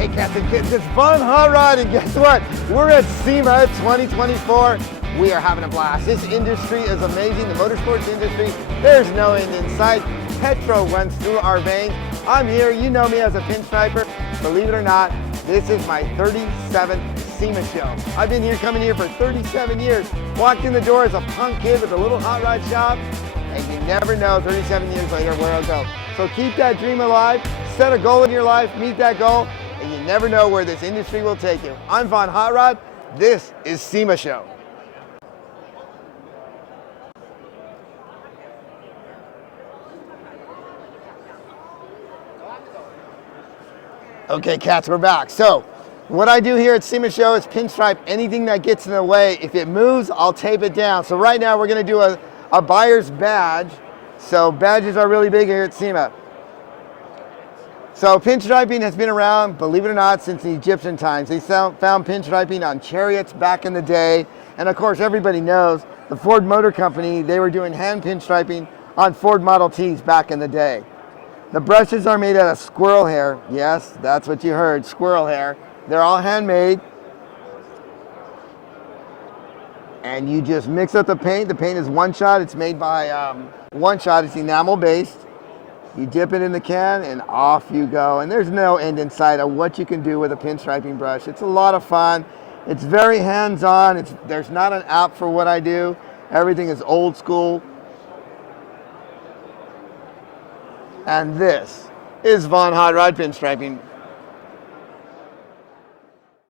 Hey cats and kids, it's Von Hotrod, and guess what? We're at SEMA 2024. We are having a blast. This industry is amazing. The motorsports industry, there's no end in sight. Petrol runs through our veins. I'm here, you know me as a pinstriper. Believe it or not, this is my 37th SEMA show. I've been coming here for 37 years. Walked in the door as a punk kid with a little hot rod shop, and you never know 37 years later where I'll go. So keep that dream alive, set a goal in your life, meet that goal, and you never know where this industry will take you. I'm Von Hotrod. This is SEMA Show. Okay, cats, we're back. So, what I do here at SEMA Show is pinstripe anything that gets in the way. If it moves, I'll tape it down. So right now we're gonna do a buyer's badge. So badges are really big here at SEMA. So pinstriping has been around, believe it or not, since the Egyptian times. They found pinstriping on chariots back in the day. And of course, everybody knows the Ford Motor Company, they were doing hand pinstriping on Ford Model Ts back in the day. The brushes are made out of squirrel hair. Yes, that's what you heard, squirrel hair. They're all handmade. And you just mix up the paint. The paint is one shot. It's made by one shot. It's enamel based. You dip it in the can and off you go. And there's no end in sight of what you can do with a pinstriping brush. It's a lot of fun. It's very hands-on. There's not an app for what I do. Everything is old school. And this is Von Hotrod Pinstriping.